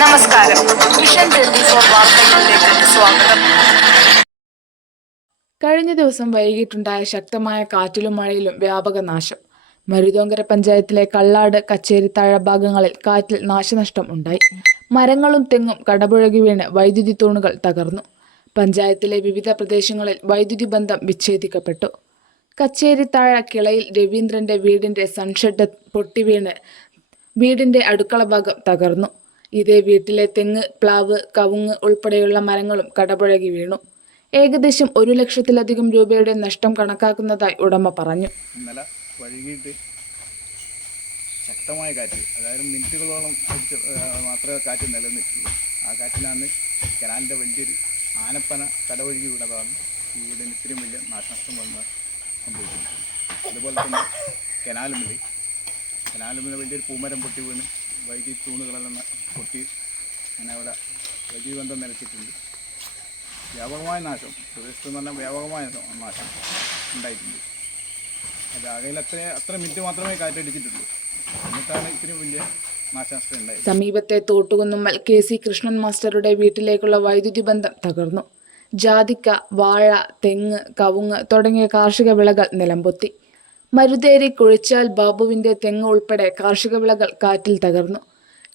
നമസ്കാരം. ഫോർ സ്വാഗതം. കഴിഞ്ഞ ദിവസം വൈകിട്ടുണ്ടായ ശക്തമായ കാറ്റിലും മഴയിലും വ്യാപക നാശം. മരുതോങ്കര പഞ്ചായത്തിലെ കള്ളാട് കച്ചേരി താഴഭാഗങ്ങളിൽ കാറ്റിൽ നാശനഷ്ടം ഉണ്ടായി. മരങ്ങളും തെങ്ങും കടപുഴകി വീണ് വൈദ്യുതി തൂണുകൾ തകർന്നു. പഞ്ചായത്തിലെ വിവിധ പ്രദേശങ്ങളിൽ വൈദ്യുതി ബന്ധം വിച്ഛേദിക്കപ്പെട്ടു. കച്ചേരിത്താഴ കിളയിൽ രവീന്ദ്രന്റെ വീടിന്റെ സൺഷെഡ് പൊട്ടിവീണ് വീടിന്റെ അടുക്കള ഭാഗം തകർന്നു. ഇതേ വീട്ടിലെ തെങ്ങ് പ്ലാവ് കവുങ്ങ് ഉൾപ്പെടെയുള്ള മരങ്ങളും കടപുഴകി വീണു. ഏകദേശം ഒരു ലക്ഷത്തിലധികം രൂപയുടെ നഷ്ടം കണക്കാക്കുന്നതായി ഉടമ പറഞ്ഞു. ഇന്നലെ ശക്തമായ കാറ്റ് അതായത് മിനിറ്റുകളോളം മാത്രമേ കാറ്റ് നിലനിൽക്കൂ. ആ കാറ്റിലാണ് കനാലിന്റെ വലിയൊരു ആനപ്പന കടവഴുകി വീണതാണ്. ഈ വീടിന് ഇത്രയും വലിയ നാശനഷ്ടം വന്ന് സംഭവിക്കുന്നത് അതുപോലെ തന്നെ കനാലുമിൽ വേണ്ടി വലിയൊരു പൂമരം പൊട്ടി വീണ്. വൈദ്യുതി തൂണുകളെല്ലാം പൊട്ടി അങ്ങനെ അവിടെ വൈദ്യുതി ബന്ധം നിലച്ചിട്ടുണ്ട്. വ്യാപകമായ നാശം. പ്രദേശത്ത് എന്ന് പറഞ്ഞാൽ വ്യാപകമായ നാശം ഉണ്ടായിട്ടുണ്ട്. അത് ആകെയിൽ അത്ര അത്ര മിനിറ്റ് മാത്രമേ കാറ്റടിച്ചിട്ടുള്ളൂ. എന്നിട്ടാണ് ഇത്രയും വലിയ സമീപത്തെ തോട്ടുകുന്നുമ്മൽ കെ സി കൃഷ്ണൻ മാസ്റ്ററുടെ വീട്ടിലേക്കുള്ള വൈദ്യുതി ബന്ധം തകർന്നു. ജാതിക്ക വാഴ തെങ്ങ് കവുങ്ങ് തുടങ്ങിയ കാർഷിക വിളകൾ നിലംപൊത്തി. മരുതേരി കുഴിച്ചാൽ ബാബുവിന്റെ തെങ്ങ് ഉൾപ്പെടെ കാർഷിക വിളകൾ കാറ്റിൽ തകർന്നു.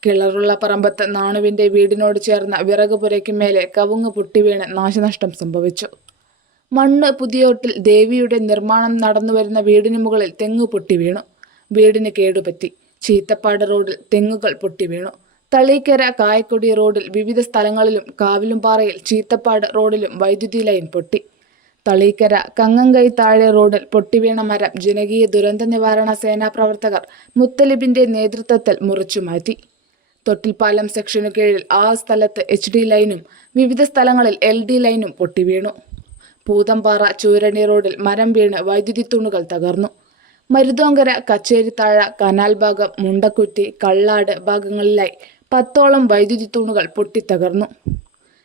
കിളറുള്ള പറമ്പത്ത് നാണുവിന്റെ വീടിനോട് ചേർന്ന വിറക് പുരയ്ക്ക് മേലെ കവുങ്ങ് പൊട്ടിവീണ് നാശനഷ്ടം സംഭവിച്ചു. മണ്ണ് പുതിയോട്ടിൽ ദേവിയുടെ നിർമ്മാണം നടന്നുവരുന്ന വീടിന് മുകളിൽ തെങ്ങ് പൊട്ടി വീണു. വീടിന് കേടുപറ്റി. ചീത്തപ്പാട് റോഡിൽ തെങ്ങുകൾ പൊട്ടി വീണു. തളീക്കര കായക്കൊടി റോഡിൽ വിവിധ സ്ഥലങ്ങളിലും കാവിലുംപാറയിൽ ചീത്തപ്പാട് റോഡിലും വൈദ്യുതി ലൈൻ പൊട്ടി. തളീക്കര കങ്ങങ്കൈ താഴെ റോഡിൽ പൊട്ടിവീണ മരം ജനകീയ ദുരന്ത നിവാരണ സേനാ പ്രവർത്തകർ മുത്തലിബിന്റെ നേതൃത്വത്തിൽ മുറിച്ചുമാറ്റി തൊട്ടിൽപ്പാലം സെക്ഷനു കീഴിൽ ആ സ്ഥലത്ത് എച്ച് ഡി ലൈനും വിവിധ സ്ഥലങ്ങളിൽ എൽ ഡി ലൈനും പൊട്ടിവീണു. പൂതമ്പാറ ചൂരണി റോഡിൽ മരം വീണ് വൈദ്യുതി തൂണുകൾ തകർന്നു. മരുതോങ്കര കച്ചേരിത്താഴ കനാൽ ഭാഗം മുണ്ടക്കുറ്റി കള്ളാട് ഭാഗങ്ങളിലായി പത്തോളം വൈദ്യുതി തൂണുകൾ പൊട്ടിത്തകർന്നു.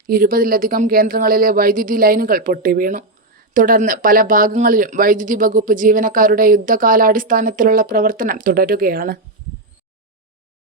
ഇരുപതിലധികം കേന്ദ്രങ്ങളിലെ വൈദ്യുതി ലൈനുകൾ പൊട്ടി വീണു. തുടർന്ന് പല ഭാഗങ്ങളിലും വൈദ്യുതി വകുപ്പ് ജീവനക്കാരുടെ യുദ്ധകാലാടിസ്ഥാനത്തിലുള്ള പ്രവർത്തനം തുടരുകയാണ്.